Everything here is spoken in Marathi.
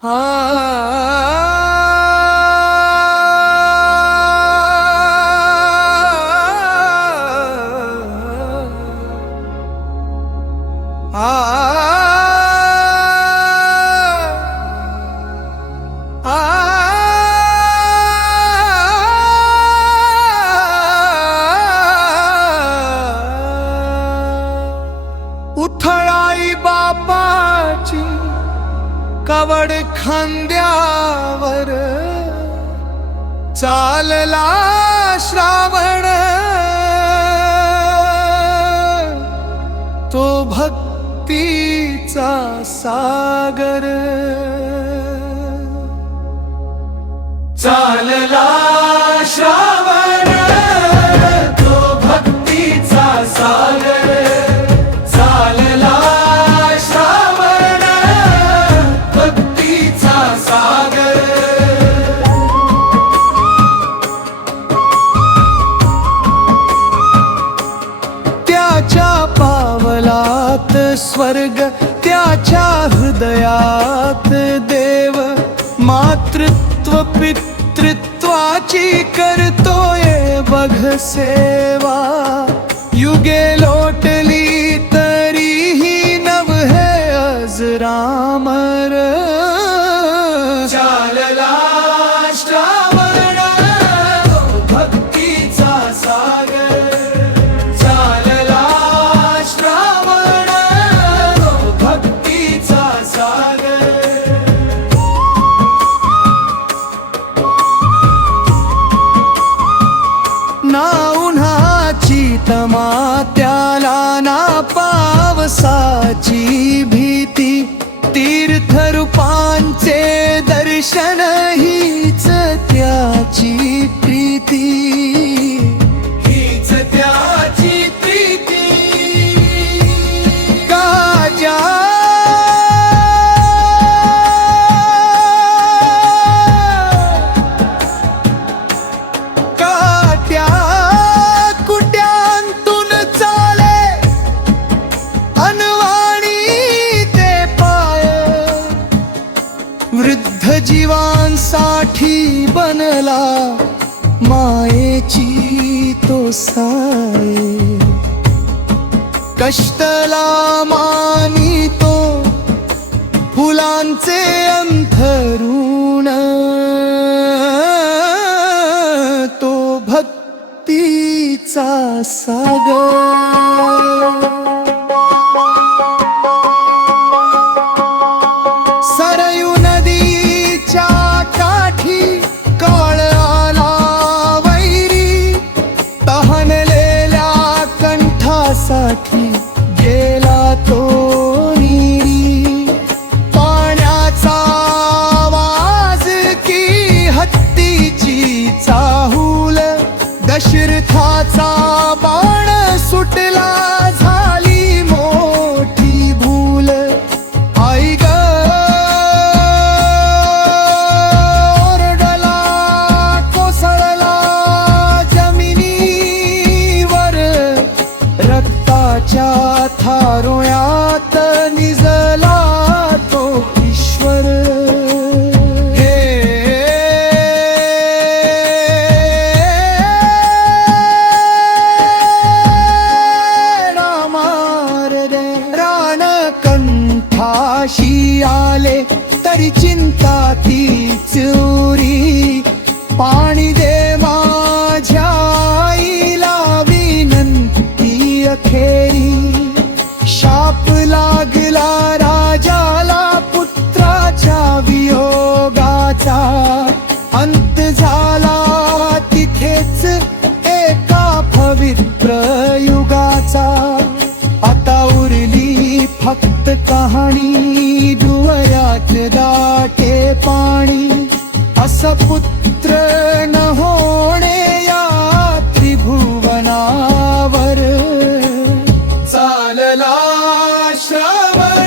Ah खांद्यावर चालला श्रावण. तो भक्तीचा सागर. चालला श्रावण. त्याच्या पावलात स्वर्ग त्याच्या हृदयात देव मातृत्व पितृत्वाची करतोय बघ सेवा. तमा त्याला ना पावसाची भीती. तीर्थरूपांचे दर्शन हीच त्याची प्रीती. वृद्ध जीवांसाठी बनला मायेची तो साय. कष्टला मानी तो फुलांचे अंथरुण. तो भक्तीचा सागर. शिरथाचा बाण सुटला. चिंता ती चोरी। पाणी दे माझ्या आईला विनंती अखेरी। शाप लागला राजाला पुत्राच्या वियोगाचा। अंत झाला तिथेच एका पवित्र युगाचा आता उरली फक्त कहाणी। दाटे पाणी अस पुत्र न होणे या त्रिभुवनावर. चालला श्रवण